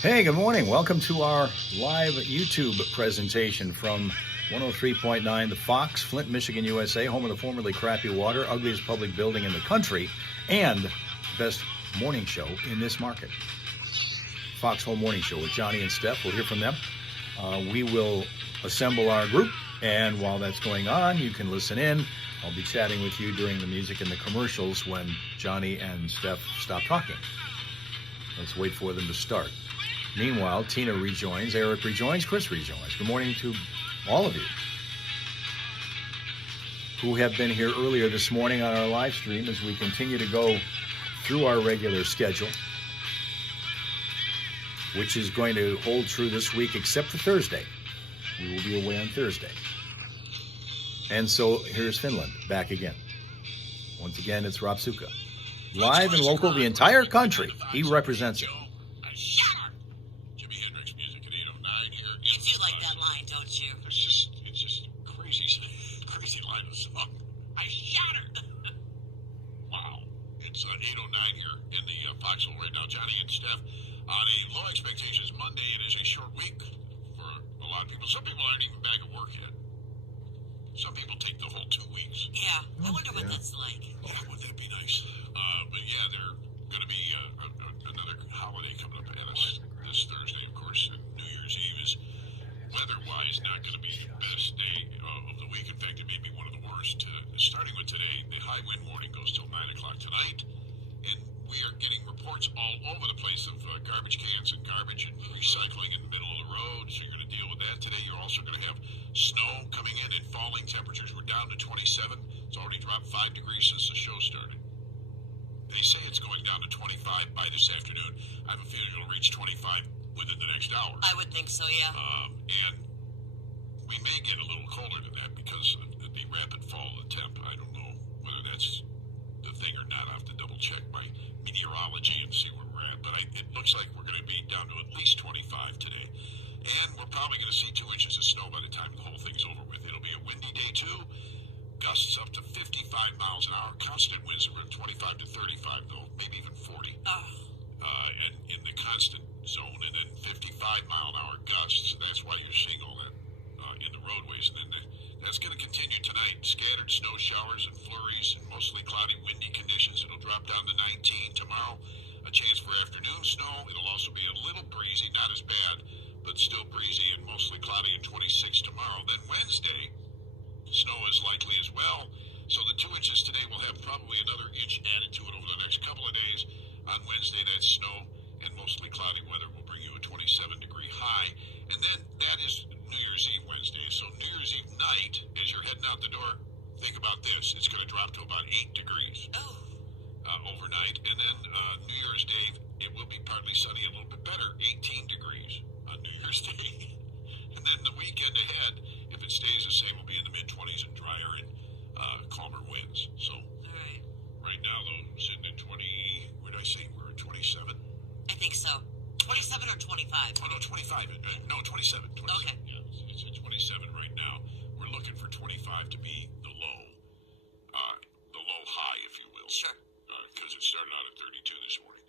Hey, good morning. Welcome to our live YouTube presentation from 103.9 The Fox, Flint, Michigan, USA, home of the formerly crappy water, ugliest public building in the country, and best morning show in this market. Foxhole Morning Show with Johnny and Steph. We'll hear from them. We will assemble our group, and while that's going on, you can listen in. I'll be chatting with you during the music and the commercials when Johnny and Steph stop talking. Let's wait for them to start. Meanwhile, Tina rejoins, Eric rejoins, Chris rejoins. Good morning to all of you who have been here earlier this morning on our live stream as we continue to go through our regular schedule, which is going to hold true this week except for Thursday. We will be away on Thursday. And so here's Finland back again. Once again, it's Rob Suka. Live and local, the entire country. He represents it. You do like that line, don't you? It's just crazy line of song. I shattered. Wow. It's 8:09 here in the foxhole right now. Johnny and Steph on a low expectations Monday. It is a short week for a lot of people. Some people aren't even back at work yet. Some people take the whole 2 weeks. Yeah, I wonder what that's like. Yeah, would that be nice? But yeah, they're going to be another holiday coming up at us this Thursday, of course. And New Year's Eve is weather-wise not going to be the best day of the week. In fact, it may be one of the worst. Starting with today, the high wind warning goes till 9 o'clock tonight. And we are getting reports all over the place of garbage cans and garbage and recycling in the middle of the road. So you're going to deal with that today. You're also going to have snow coming in and falling temperatures. We're down to 27. It's already dropped 5 degrees since the show started. They say it's going down to 25 by this afternoon. I have a feeling it'll reach 25 within the next hour. I would think so, yeah. And we may get a little colder than that because of the rapid fall of the temp. I don't know whether that's the thing or not. I have to double check my meteorology and see where we're at. But it looks like we're going to be down to at least 25 today. And we're probably going to see 2 inches of snow by the time the whole thing's over with. It'll be a windy day, too. Gusts up to 55 miles an hour. Constant winds are 25 to 35, though, maybe even 40. And in the constant zone, and then 55-mile-an-hour gusts. That's why you're seeing all that in the roadways. And then that's going to continue tonight. Scattered snow showers and flurries and mostly cloudy, windy conditions. It'll drop down to 19 tomorrow. A chance for afternoon snow. It'll also be a little breezy, not as bad, but still breezy and mostly cloudy, and 26 tomorrow. Then Wednesday, snow is likely as well. So the 2 inches today will have probably another inch added to it over the next couple of days. On Wednesday, that snow and mostly cloudy weather will bring you a 27-degree high. And then that is New Year's Eve Wednesday. So New Year's Eve night, as you're heading out the door, think about this. It's going to drop to about 8 degrees overnight. And then New Year's Day, it will be partly sunny, a little bit better, 18 degrees on New Year's Day. And then the weekend ahead, if it stays the same, will be in the mid-20s and drier and calmer winds. So right now, though, sitting at 20, where did I say? We're at 27? I think so. 27 or 25? Oh, no, 25. No, 27. 27. Okay. Yeah, it's at 27 right now. We're looking for 25 to be the low high, if you will. Sure. Because it started out at 32 this morning.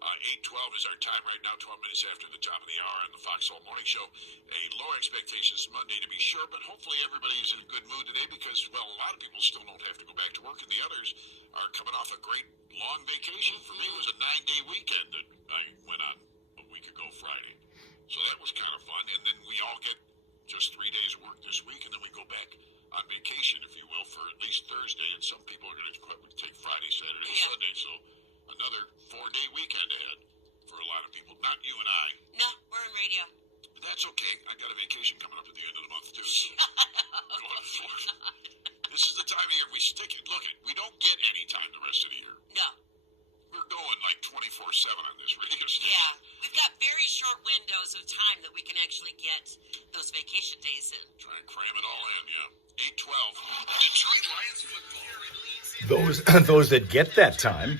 8:12 is our time right now, 12 minutes after the top of the hour on the Foxhole Morning Show. A low expectations Monday to be sure, but hopefully everybody is in a good mood today because, well, a lot of people still don't have to go back to work, and the others are coming off a great long vacation. For me, it was a 9-day weekend that I went on a week ago Friday. So that was kind of fun, and then we all get just 3 days of work this week, and then we go back on vacation, if you will, for at least Thursday, and some people are going to take Friday, Saturday, and Sunday, so another 4-day weekend ahead for a lot of people. Not you and I. No, we're in radio. But that's okay. I got a vacation coming up at the end of the month, too. Going to Florida. This is the time of year we stick it. Look, we don't get any time the rest of the year. No. We're going like 24/7 on this radio station. Yeah, we've got very short windows of time that we can actually get those vacation days in. Try and cram it all in, yeah. 8:12. Detroit Lions Those football. those that get that time.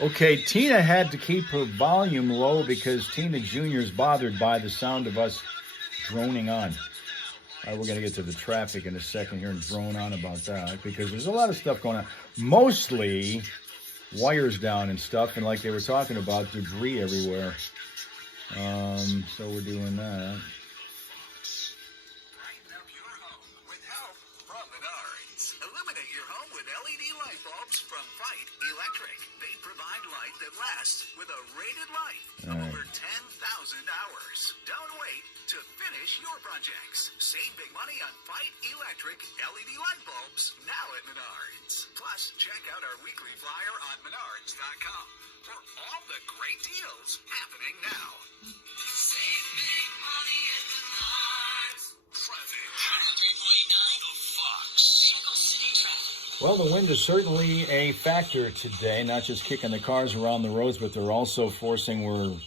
Okay, Tina had to keep her volume low because Tina Jr. is bothered by the sound of us droning on. We're going to get to the traffic in a second here and drone on about that because there's a lot of stuff going on. Mostly wires down and stuff, and like they were talking about, debris everywhere. So we're doing that. Brighten up your home with help from Menards. Illuminate your home with LED light bulbs from Fight Electric. They provide light that lasts with a rated life of over 10,000 hours. Don't wait to finish your projects. Save big money on Fight Electric LED light bulbs now at Menards. Plus, check out our weekly flyer on Menards.com for all the great deals happening now. Save big money at Menards. Traffic. 103.9 The Fox. Vehicle City traffic. Well, the wind is certainly a factor today, not just kicking the cars around the roads, but they're also forcing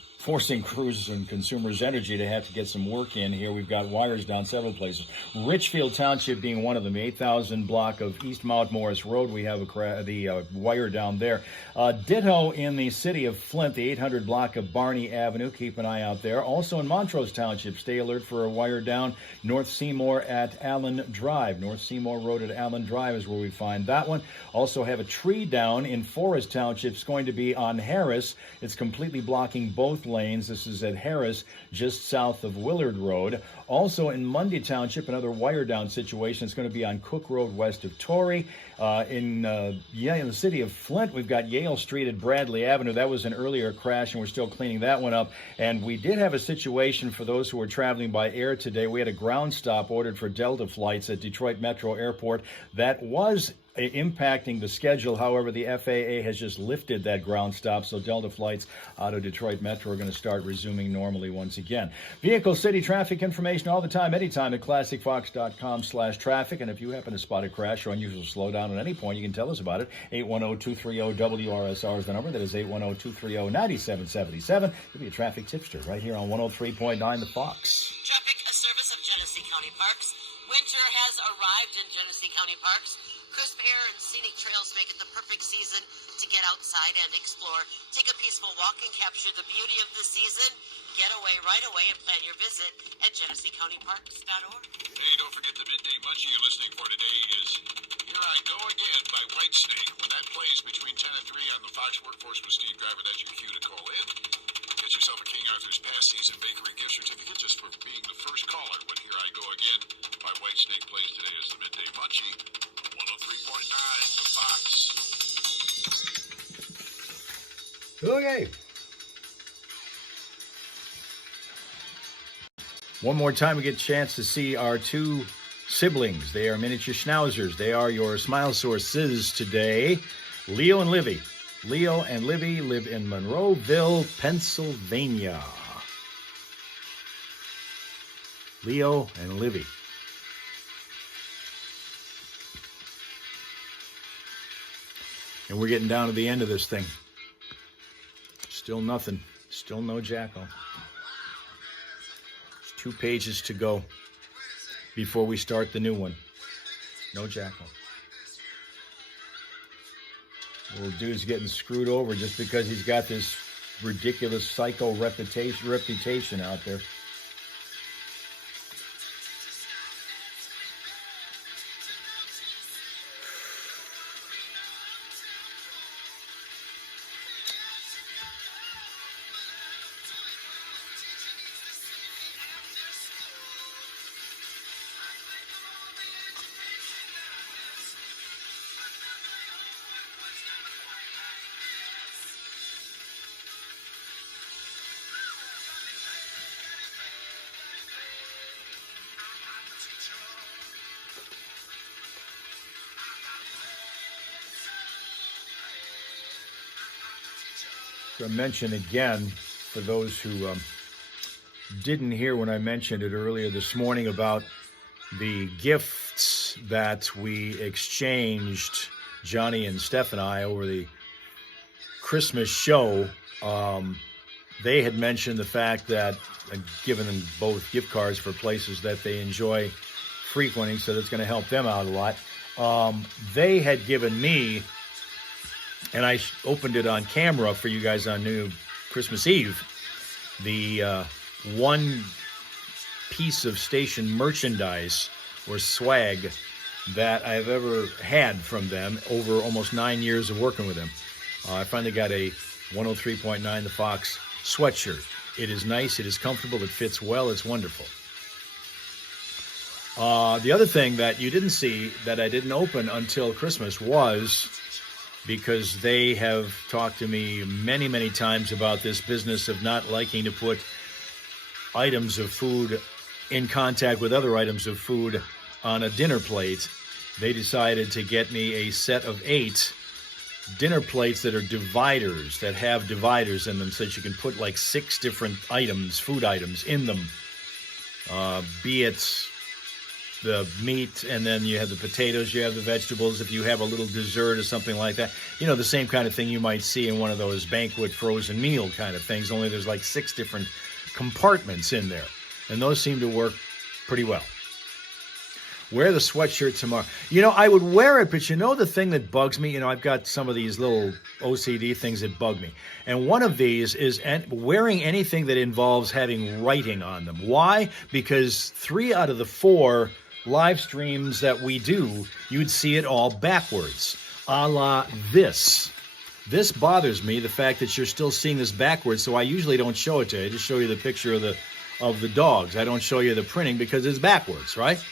crews and consumers' energy to have to get some work in here. We've got wires down several places. Richfield Township being one of them, 8,000 block of East Mount Morris Road. We have the wire down there. Ditto in the city of Flint, the 800 block of Barney Avenue. Keep an eye out there. Also in Montrose Township, stay alert for a wire down North Seymour at Allen Drive. North Seymour Road at Allen Drive is where we find that one. Also have a tree down in Forest Township. It's going to be on Harris. It's completely blocking both lanes. This is at Harris, just south of Willard Road. Also in Mundy Township, another wire down situation. It's going to be on Cook Road west of Torrey. In the city of Flint, we've got Yale Street at Bradley Avenue. That was an earlier crash, and we're still cleaning that one up. And we did have a situation for those who were traveling by air today. We had a ground stop ordered for Delta flights at Detroit Metro Airport. That was impacting the schedule. However, the FAA has just lifted that ground stop, so Delta flights out of Detroit Metro are going to start resuming normally once again. Vehicle City traffic information all the time, anytime at classicfox.com/traffic. And if you happen to spot a crash or unusual slowdown at any point, you can tell us about it. 810-230-WRSR is the number. That is 810-230-9777. You'll be a traffic tipster right here on 103.9 The Fox. Traffic, a service of Genesee County Parks. Winter has arrived in Genesee County Parks. Crisp air and scenic trails make it the perfect season to get outside and explore. Take a peaceful walk and capture the beauty of the season. Get away right away and plan your visit at GeneseeCountyParks.org. Hey, don't forget the midday munchie you're listening for today is Here I Go Again by Whitesnake. When that plays between 10 and 3 on the Fox Workforce with Steve Garvin, that's your cue to call in. Get yourself a King Arthur's Past Season Bakery gift certificate just for being the first caller when Here I Go Again by Whitesnake plays today as the midday munchie. 103.9 The Fox. Okay. One more time, we get a chance to see our two siblings. They are miniature schnauzers. They are your smile sources today, Leo and Livy. Leo and Livy live in Monroeville, Pennsylvania. Leo and Livy. And we're getting down to the end of this thing. Still nothing. Still no Jacko. 2 pages to go before we start the new one. No Jacko. Little dude's getting screwed over just because he's got this ridiculous psycho reputation out there. I mention again, for those who didn't hear when I mentioned it earlier this morning about the gifts that we exchanged, Johnny and Steph and I, over the Christmas show. They had mentioned the fact that I'd given them both gift cards for places that they enjoy frequenting, so that's going to help them out a lot. They had given me, and I opened it on camera for you guys on New Christmas Eve, the one piece of station merchandise or swag that I've ever had from them over almost 9 years of working with them. I finally got a 103.9 The Fox sweatshirt. It is nice. It is comfortable. It fits well. It's wonderful. The other thing that you didn't see that I didn't open until Christmas was because they have talked to me many, many times about this business of not liking to put items of food in contact with other items of food on a dinner plate. They decided to get me a set of 8 dinner plates that are dividers, that have dividers in them so that you can put like 6 different items, food items in them. Be it the meat, and then you have the potatoes, you have the vegetables, if you have a little dessert or something like that. You know, the same kind of thing you might see in one of those banquet frozen meal kind of things, only there's like 6 different compartments in there. And those seem to work pretty well. Wear the sweatshirt tomorrow. You know, I would wear it, but you know the thing that bugs me? You know, I've got some of these little OCD things that bug me. And one of these is wearing anything that involves having writing on them. Why? Because 3 out of the 4 live streams that we do, you'd see it all backwards, a la this. This bothers me, the fact that you're still seeing this backwards, so I usually don't show it to you. I just show you the picture of the dogs. I don't show you the printing because it's backwards, right?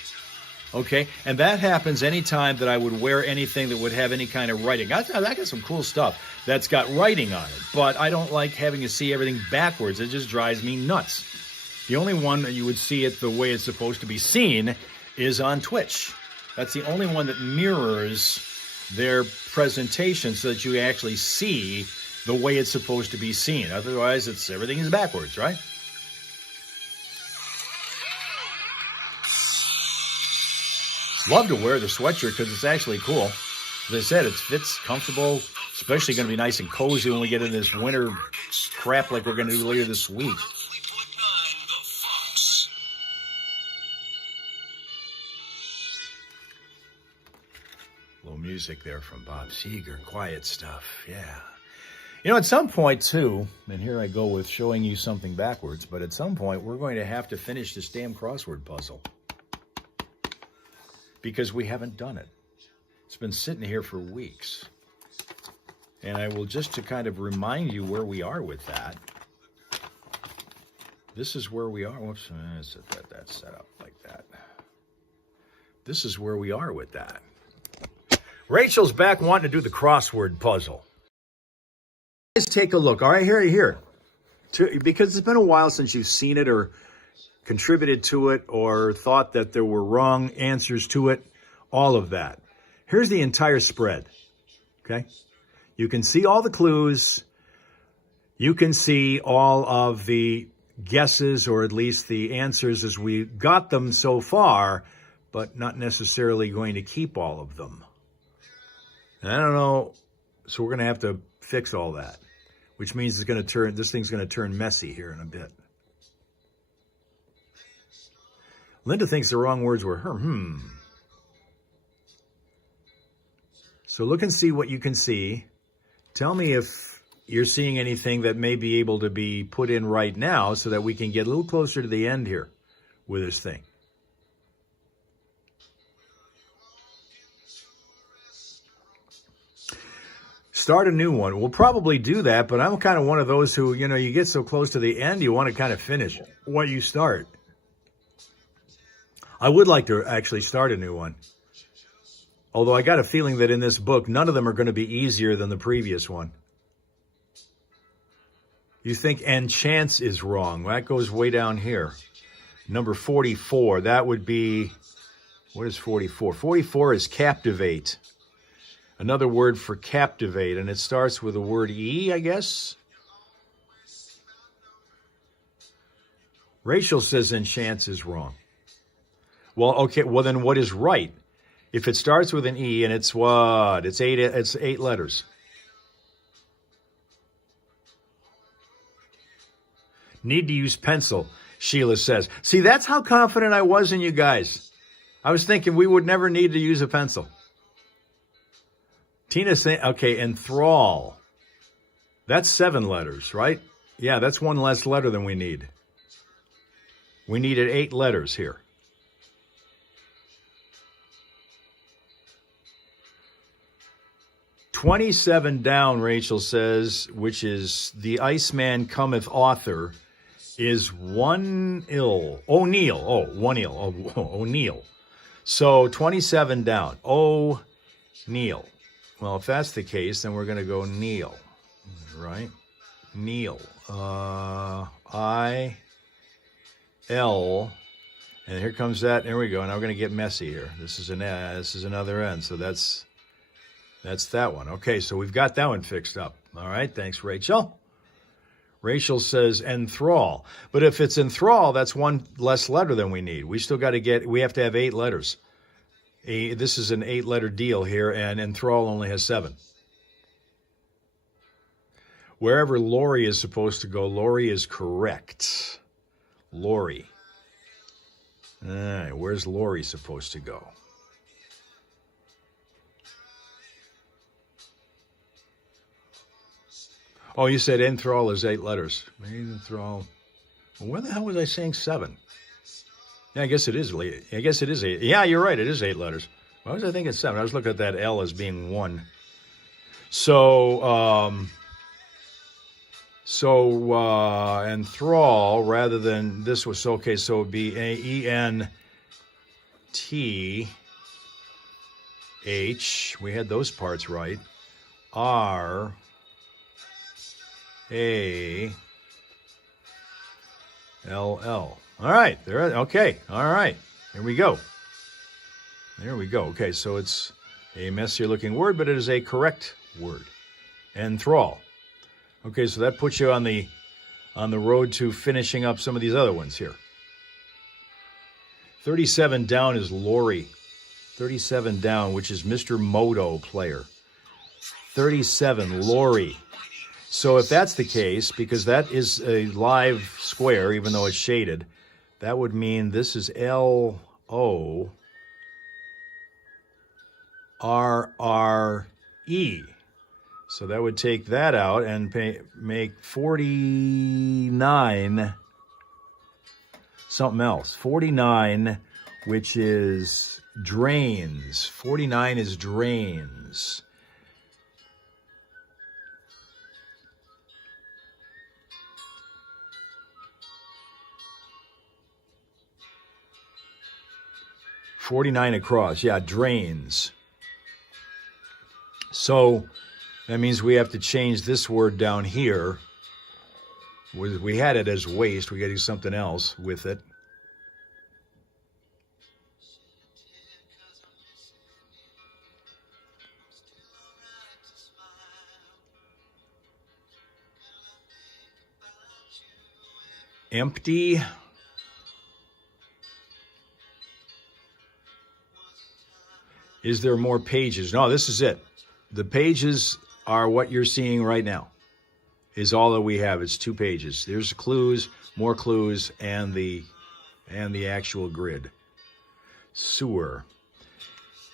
Okay, and that happens anytime that I would wear anything that would have any kind of writing. I got some cool stuff that's got writing on it, but I don't like having to see everything backwards. It just drives me nuts. The only one that you would see it the way it's supposed to be seen is on Twitch. That's the only one that mirrors their presentation so that you actually see the way it's supposed to be seen. Otherwise, everything is backwards, right? Love to wear the sweatshirt because it's actually cool. As I said, it fits comfortable, especially going to be nice and cozy when we get into this winter crap like we're going to do later this week. Little music there from Bob Seger, quiet stuff, yeah. You know, at some point, too, and here I go with showing you something backwards, but at some point we're going to have to finish this damn crossword puzzle. Because we haven't done it. It's been sitting here for weeks. And I will, just to kind of remind you where we are with that. This is where we are. Whoops, that's set up like that. This is where we are with that. Rachel's back wanting to do the crossword puzzle. Let's take a look. All right, here. Because it's been a while since you've seen it or contributed to it or thought that there were wrong answers to it, all of that. Here's the entire spread, okay? You can see all the clues. You can see all of the guesses, or at least the answers as we got them so far, but not necessarily going to keep all of them. And I don't know, so we're going to have to fix all that, which means this thing's going to turn messy here in a bit. Linda thinks the wrong words were her. So look and see what you can see. Tell me if you're seeing anything that may be able to be put in right now so that we can get a little closer to the end here with this thing. Start a new one. We'll probably do that, but I'm kind of one of those who, you know, you get so close to the end, you want to kind of finish what you start. I would like to actually start a new one. Although I got a feeling that in this book, none of them are going to be easier than the previous one. You think and chance is wrong. That goes way down here. Number 44, that would be, what is 44? 44 is captivate. Another word for captivate, and it starts with the word E, I guess. Rachel says and chance is wrong. Well, okay, well then what is right? If it starts with an E and it's what? It's 8 letters. Need to use pencil, Sheila says. See, that's how confident I was in you guys. I was thinking we would never need to use a pencil. Tina's saying, okay, enthrall. That's 7 letters, right? Yeah, that's 1 less letter than we need. We needed 8 letters here. 27 down, Rachel says, which is the Iceman Cometh author, is O'Neill. Oh, O'Neill. Oh, O'Neill. So 27 down. O'Neill. Well, if that's the case, then we're going to go Neil. Right? Neil. I-L. And here comes that. There we go. Now we're going to get messy here. This is another N. So that's that one. Okay, so we've got that one fixed up. All right, thanks, Rachel. Rachel says enthrall. But if it's enthrall, that's one less letter than we need. We still got to we have to have 8 letters. This is an 8-letter deal here, and enthrall only has 7. Wherever Lori is supposed to go, Lori is correct. Lori. All right, where's Lori supposed to go? Oh, you said enthrall is 8 letters. Enthrall. Well, where the hell was I saying 7? Yeah, I guess it is. I guess it is 8. Yeah, you're right. It is 8 letters. Why was I thinking 7? I was looking at that L as being 1. So, enthrall rather than this was okay. So it'd be E-N-T-H. We had those parts right. R-A-L-L. All right. There. Okay. All right. Here we go. There we go. Okay. So it's a messier looking word, but it is a correct word. Enthrall. Okay. So that puts you on the road to finishing up some of these other ones here. 37 down is Lori. 37 down, which is Mr. Moto player. 37, Lori. So if that's the case, because that is a live square, even though it's shaded, that would mean this is L-O-R-R-E. So that would take that out and make 49 something else. 49, which is drains. 49 is drains. $49 across. Yeah, drains. So that means we have to change this word down here. We had it as waste. We got to do something else with it. Empty. Is there more pages? No, this is it. The pages are what you're seeing right now. Is all that we have. It's 2 pages. There's clues, more clues, and the actual grid. Sewer.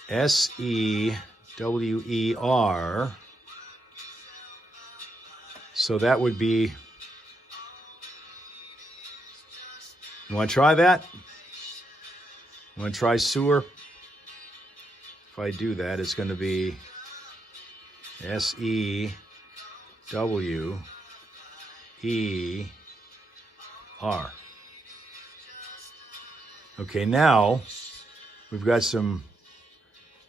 S-E-W-E-R. So that would be. You want to try that? You want to try sewer? If I do that, it's going to be S-E-W-E-R. Okay, now we've got some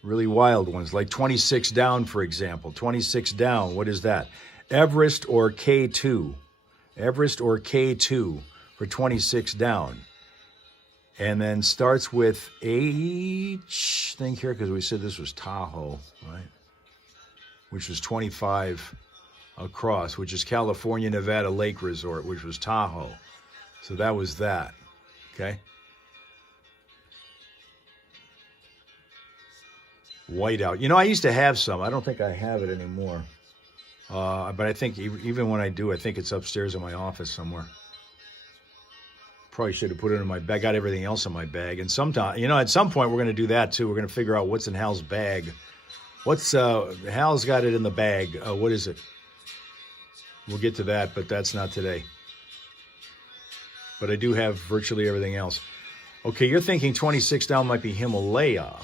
really wild ones, like 26 down, for example. 26 down, what is that? Everest or K2. Everest or K2 for 26 down. And then starts with H, think here, because we said this was Tahoe, right? Which was 25 across, which is California, Nevada Lake Resort, which was Tahoe. So that was that, okay? Whiteout. You know, I used to have some. I don't think I have it anymore. But I think even when I do, I think it's upstairs in my office somewhere. Probably should have put it in my bag. I got everything else in my bag. And sometime, you know, at some point we're going to do that too. We're going to figure out what's in Hal's bag. Hal's got it in the bag. What is it? We'll get to that, but that's not today. But I do have virtually everything else. Okay, you're thinking 26 down might be Himalaya.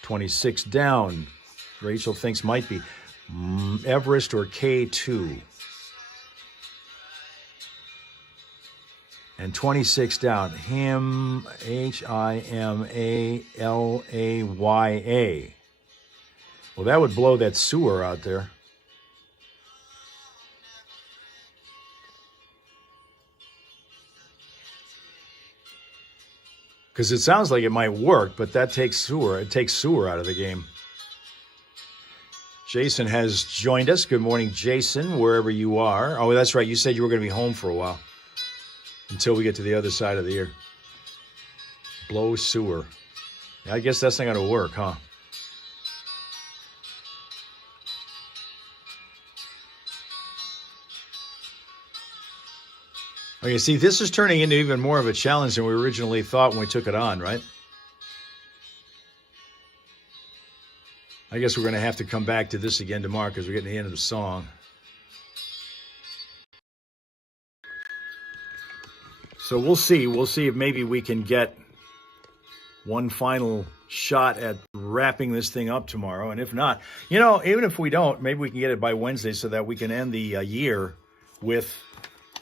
26 down, Rachel thinks might be. Everest or K2. And 26 down, Himalaya. Well, that would blow that sewer out there. Because it sounds like it might work, but that takes sewer. It takes sewer out of the game. Jason has joined us. Good morning, Jason, wherever you are. Oh, that's right. You said you were going to be home for a while. Until we get to the other side of the year. Blow sewer. I guess that's not going to work, huh? Okay, see, this is turning into even more of a challenge than we originally thought when we took it on, right? I guess we're going to have to come back to this again tomorrow because we're getting to the end of the song. So we'll see. We'll see if maybe we can get one final shot at wrapping this thing up tomorrow. And if not, even if we don't, maybe we can get it by Wednesday so that we can end the year with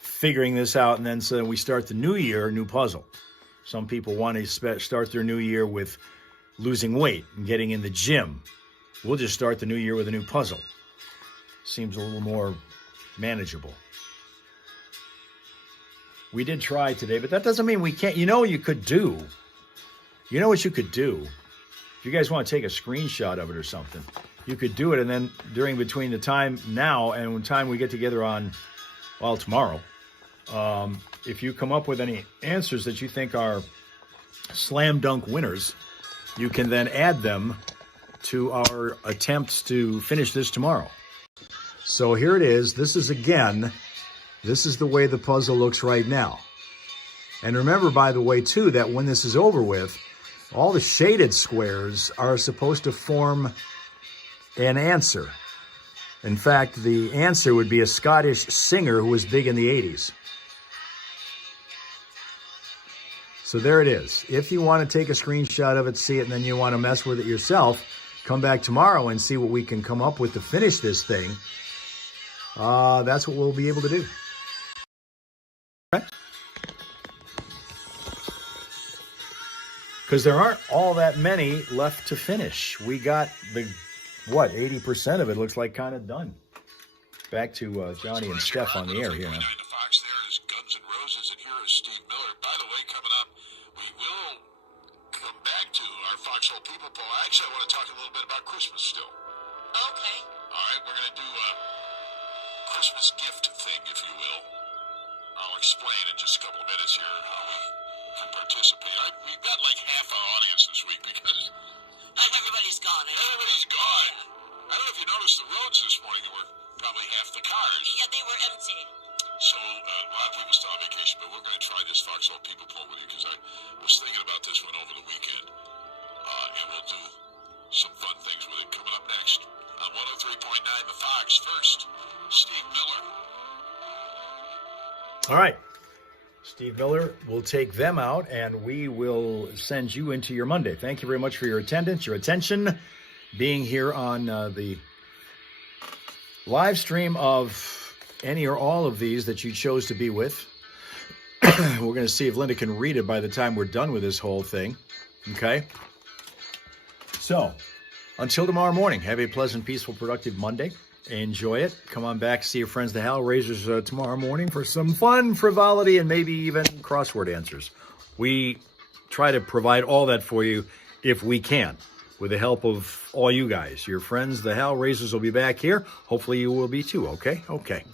figuring this out. And then so we start the new year, new puzzle. Some people want to start their new year with losing weight and getting in the gym. We'll just start the new year with a new puzzle. Seems a little more manageable. We did try today, but that doesn't mean we can't. You know what you could do? You know what you could do? If you guys want to take a screenshot of it or something, you could do it, and then between the time now and the time we get together on, tomorrow, if you come up with any answers that you think are slam dunk winners, you can then add them to our attempts to finish this tomorrow. So here it is. This is the way the puzzle looks right now. And remember, by the way, too, that when this is over with, all the shaded squares are supposed to form an answer. In fact, the answer would be a Scottish singer who was big in the 80s. So there it is. If you want to take a screenshot of it, see it, and then you want to mess with it yourself, come back tomorrow and see what we can come up with to finish this thing. That's what we'll be able to do. Because there aren't all that many left to finish. We got 80% of it looks like kind of done. Back to Johnny and Steph on the air here now. The Fox there is Guns N' Roses, and here is Steve Miller. By the way, coming up, we will come back to our Foxhole People Poll. Actually, I want to talk a little bit about Christmas still. Okay. All right, we're going to do a Christmas gift thing, if you will. I'll explain in just a couple of minutes here how we can participate. We've got like half our audience this week because everybody's gone. Everybody's gone. I don't know if you noticed the roads this morning. There were probably half the cars. Yeah, they were empty. So a lot of people still on vacation, but we're going to try this Foxhole People Poll with you because I was thinking about this one over the weekend. And we'll do some fun things with it coming up next. On 103.9 The Fox. First, Steve Miller. All right. Steve Miller will take them out, and we will send you into your Monday. Thank you very much for your attendance, your attention, being here on the live stream of any or all of these that you chose to be with. We're going to see if Linda can read it by the time we're done with this whole thing. Okay? So, until tomorrow morning, have a pleasant, peaceful, productive Monday. Enjoy it. Come on back, see your friends, the Hal Raisers, tomorrow morning for some fun, frivolity, and maybe even crossword answers. We try to provide all that for you if we can, with the help of all you guys. Your friends, the Hal Raisers, will be back here. Hopefully you will be too, okay? Okay.